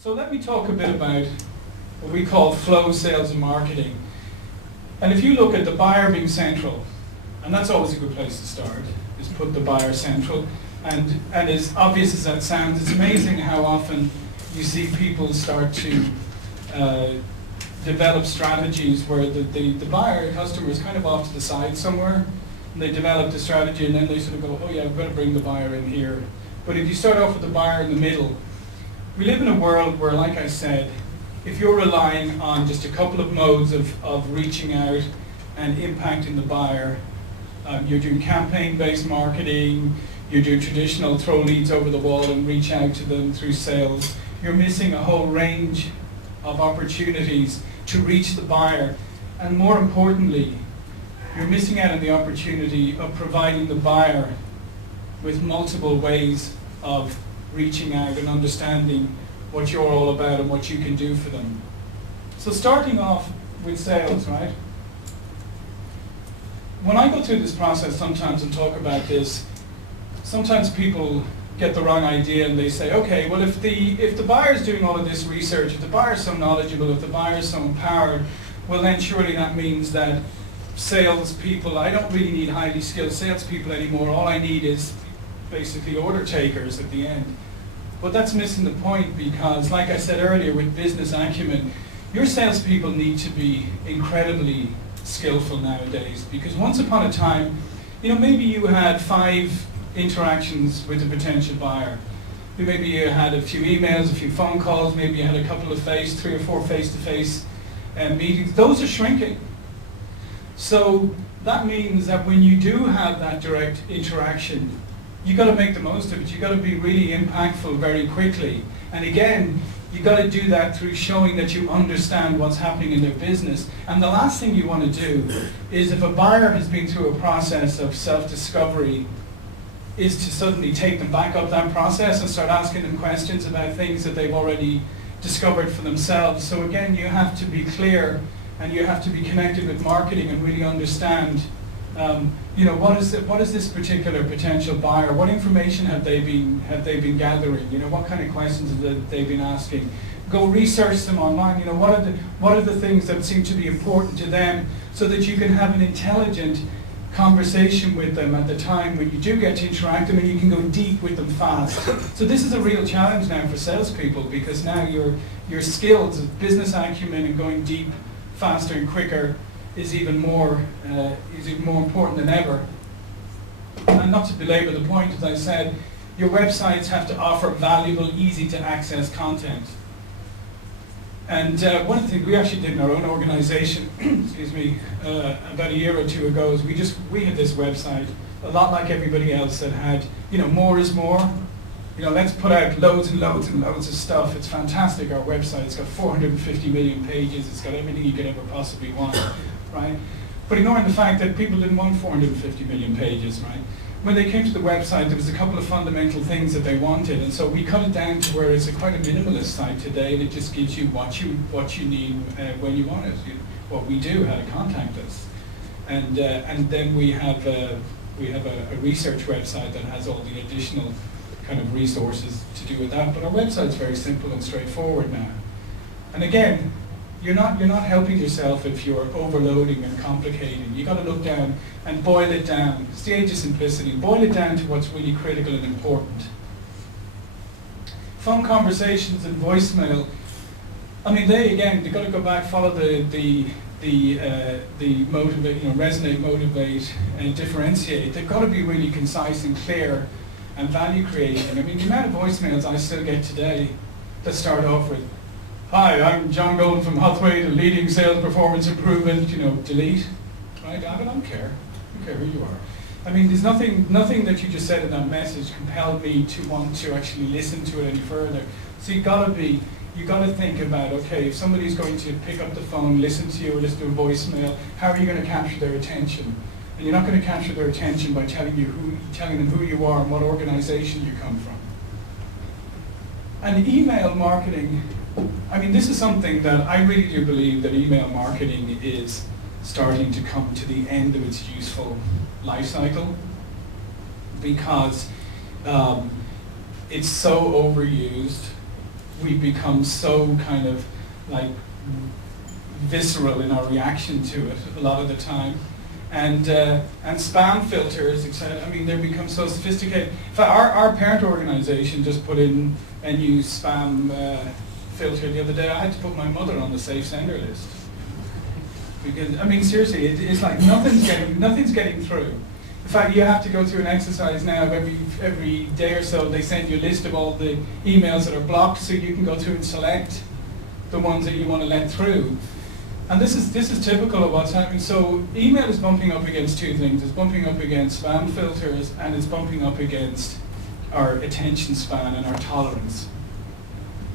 So let me talk a bit about what we call flow sales and marketing. And if you look at the buyer being central, and that's always a good place to start, is put the buyer central. And as obvious as that sounds, it's amazing how often you see people start to develop strategies where the buyer, customer is kind of off to the side somewhere, and they develop the strategy and then they sort of go, oh yeah, we've got to bring the buyer in here. But if you start off with the buyer in the middle, we live in a world where, like I said, if you're relying on just a couple of modes of reaching out and impacting the buyer, you're doing campaign-based marketing, you're doing traditional throw leads over the wall and reach out to them through sales, you're missing a whole range of opportunities to reach the buyer. And more importantly, you're missing out on the opportunity of providing the buyer with multiple ways of reaching out and understanding what you're all about and what you can do for them. So starting off with sales, right? When I go through this process sometimes and talk about this, sometimes people get the wrong idea and they say, okay, well if the buyer's doing all of this research, if the buyer's so knowledgeable, if the buyer's so empowered, well then surely that means that salespeople, I don't really need highly skilled salespeople anymore, all I need is basically order takers at the end. But that's missing the point, because like I said earlier with business acumen, your salespeople need to be incredibly skillful nowadays, because once upon a time, maybe you had 5 interactions with a potential buyer. Maybe you had a few emails, a few phone calls, maybe you had a couple of 3 or 4 face-to-face meetings. Those are shrinking. So that means that when you do have that direct interaction, you got to make the most of it. You got to be really impactful very quickly. And again, you got to do that through showing that you understand what's happening in their business. And the last thing you want to do is, if a buyer has been through a process of self-discovery, is to suddenly take them back up that process and start asking them questions about things that they've already discovered for themselves. So again, you have to be clear and you have to be connected with marketing and really understand what is this particular potential buyer? What information have they been gathering? What kind of questions have they been asking? Go research them online. What are the things that seem to be important to them, so that you can have an intelligent conversation with them at the time when you do get to interact them, and you can go deep with them fast. So this is a real challenge now for salespeople, because now your skills of business acumen and going deep faster and quicker is even more important than ever. And not to belabor the point, as I said, your websites have to offer valuable, easy to access content. And one of the things we actually did in our own organization, excuse me, about a year or 2 ago, is we had this website, a lot like everybody else, that had, more is more. Let's put out loads and loads and loads of stuff. It's fantastic, our website. It's got 450 million pages. It's got everything you could ever possibly want, right? But ignoring the fact that people didn't want 450 million pages, right? When they came to the website, there was a couple of fundamental things that they wanted, and so we cut it down to where it's quite a minimalist site today, and it just gives you what you need when you want it. What we do, how to contact us, and then we have a research website that has all the additional kind of resources to do with that. But our website's very simple and straightforward now. And again, you're not helping yourself if you're overloading and complicating. You got to look down and boil it down. It's the age of simplicity. Boil it down to what's really critical and important. Phone conversations and voicemail. I mean, they got to go back, follow the motivate, resonate, motivate, and differentiate. They've got to be really concise and clear and value creating. I mean, the amount of voicemails I still get today that start off with, "Hi, I'm John Golden from Huthwaite, a leading sales performance improvement," delete, right? I don't care. I don't care who you are. I mean, there's nothing that you just said in that message compelled me to want to actually listen to it any further. So you got to think about, okay, if somebody's going to pick up the phone, listen to you, or listen to a voicemail, how are you going to capture their attention? And you're not going to capture their attention by telling them who you are and what organization you come from. And email marketing, I mean, this is something that I really do believe that email marketing is starting to come to the end of its useful life cycle, because it's so overused. we've become so kind of like visceral in our reaction to it a lot of the time. And spam filters, etc. I mean, they've become so sophisticated. In fact, our parent organization just put in a new spam filter the other day. I had to put my mother on the safe sender list. Because, I mean, seriously, it's like nothing's getting through. In fact, you have to go through an exercise now of every day or so. They send you a list of all the emails that are blocked, so you can go through and select the ones that you want to let through. And this is typical of what's happening. So email is bumping up against two things. It's bumping up against spam filters, and it's bumping up against our attention span and our tolerance.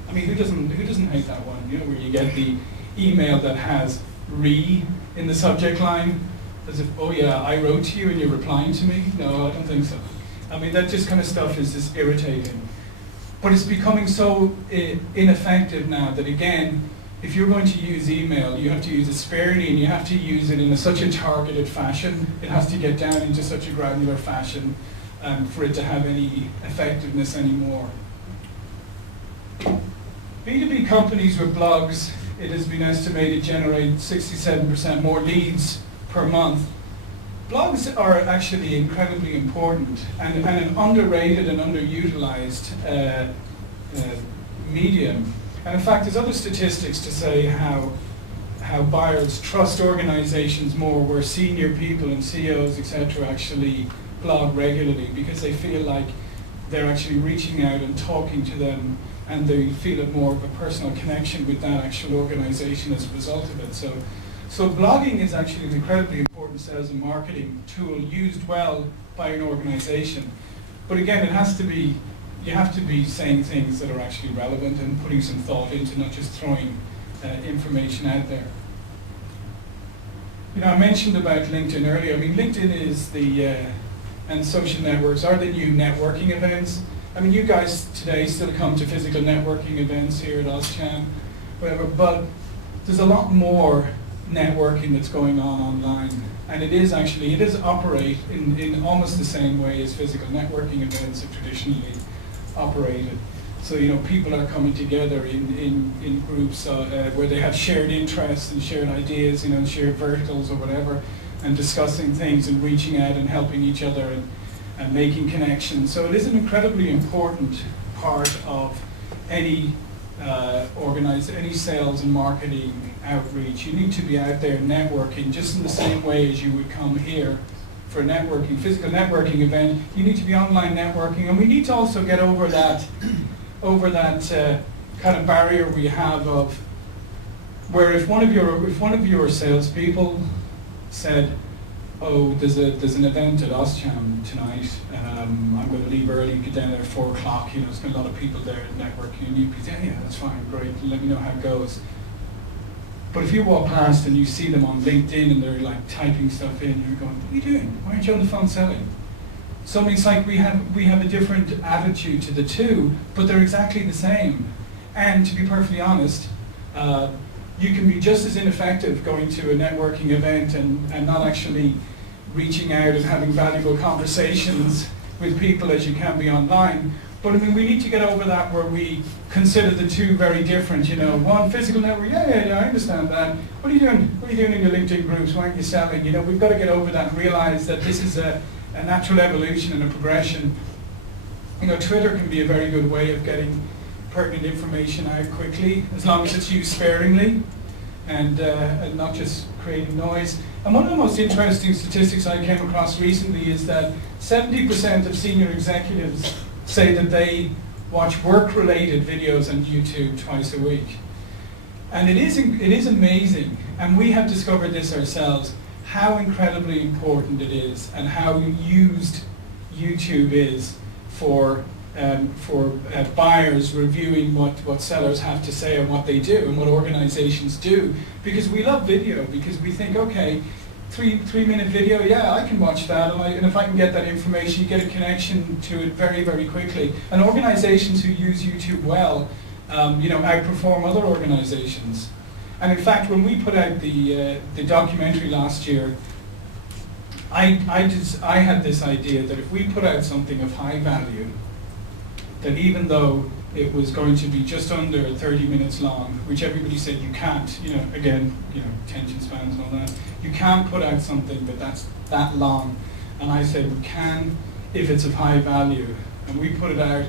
I mean, who doesn't hate that one? You know, where you get the email that has "re" in the subject line, as if, oh yeah, I wrote to you and you're replying to me. No, I don't think so. I mean, that just kind of stuff is just irritating. But it's becoming so ineffective now that, again, if you're going to use email, you have to use it sparingly, and you have to use it in such a targeted fashion. It has to get down into such a granular fashion for it to have any effectiveness anymore. B2B companies with blogs, it has been estimated, generate 67% more leads per month. Blogs are actually incredibly important and an underrated and underutilized medium. And in fact, there's other statistics to say how buyers trust organizations more, where senior people and CEOs, etc., actually blog regularly because they feel like they're actually reaching out and talking to them, and they feel a more of a personal connection with that actual organization as a result of it. So blogging is actually an incredibly important sales and marketing tool used well by an organization. But again, you have to be saying things that are actually relevant and putting some thought into, not just throwing information out there. You know, I mentioned about LinkedIn earlier. I mean, LinkedIn is and social networks are the new networking events. I mean, you guys today still come to physical networking events here at OSCHAM, whatever, but there's a lot more networking that's going on online. And it is operate in almost the same way as physical networking events have traditionally operated. So, you know, people are coming together in groups where they have shared interests and shared ideas, you know, shared verticals or whatever, and discussing things and reaching out and helping each other and making connections. So it is an incredibly important part of any any sales and marketing outreach. You need to be out there networking just in the same way as you would come here for a physical networking event. You need to be online networking, and we need to also get over that kind of barrier we have of where if one of your salespeople said, "Oh, there's an event at OSCHAM tonight. I'm going to leave early, get down there at 4 o'clock. You know, there's been a lot of people there networking." And you'd be saying, "Yeah, that's fine, great. Let me know how it goes." But if you walk past and you see them on LinkedIn and they're like typing stuff in, you're going, "What are you doing? Why aren't you on the phone selling?" So I mean, it's like we have a different attitude to the two, but they're exactly the same. And to be perfectly honest, you can be just as ineffective going to a networking event and not actually reaching out and having valuable conversations with people as you can be online. But I mean, we need to get over that where we consider the two very different. You know, one, physical network, yeah, I understand that. What are you doing? What are you doing in your LinkedIn groups? Why aren't you selling? You know, we've got to get over that and realize that this is a natural evolution and a progression. You know, Twitter can be a very good way of getting pertinent information out quickly, as long as it's used sparingly and not just creating noise. And one of the most interesting statistics I came across recently is that 70% of senior executives say that they watch work-related videos on YouTube twice a week. And it is amazing, and we have discovered this ourselves, how incredibly important it is and how used YouTube is for buyers reviewing what sellers have to say and what they do and what organizations do. Because we love video, because we think, okay, three-minute video, yeah, I can watch that, and if I can get that information, you get a connection to it very, very quickly. And organizations who use YouTube well, you know, outperform other organizations. And in fact, when we put out the documentary last year, I had this idea that if we put out something of high value, that even though it was going to be just under 30 minutes long, which everybody said you can't, again, attention spans and all that, you can't put out something that's that long. And I said we can if it's of high value. And we put it out,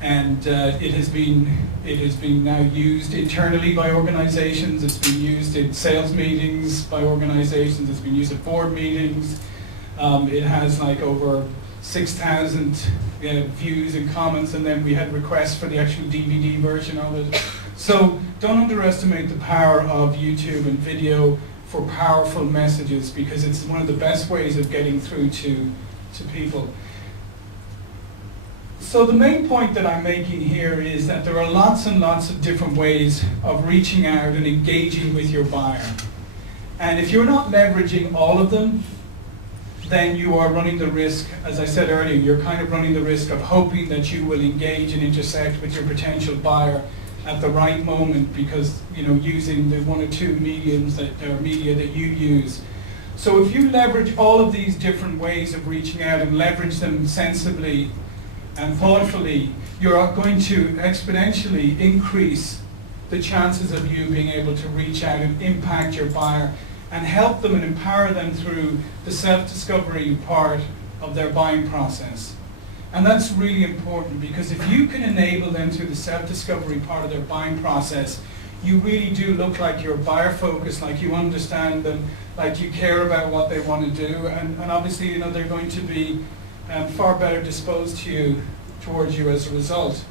and it has been now used internally by organizations, it's been used in sales meetings by organizations, it's been used at board meetings. It has like over 6,000 views and comments, and then we had requests for the actual DVD version of it. So don't underestimate the power of YouTube and video for powerful messages, because it's one of the best ways of getting through to people. So the main point that I'm making here is that there are lots and lots of different ways of reaching out and engaging with your buyer. And if you're not leveraging all of them, then you are running the risk, as I said earlier, you're kind of running the risk of hoping that you will engage and intersect with your potential buyer at the right moment, because using the one or two mediums media that you use. So if you leverage all of these different ways of reaching out and leverage them sensibly and thoughtfully, you're going to exponentially increase the chances of you being able to reach out and impact your buyer and help them and empower them through the self-discovery part of their buying process. And that's really important, because if you can enable them through the self-discovery part of their buying process, you really do look like you're buyer-focused, like you understand them, like you care about what they want to do, and obviously they're going to be far better disposed towards you as a result.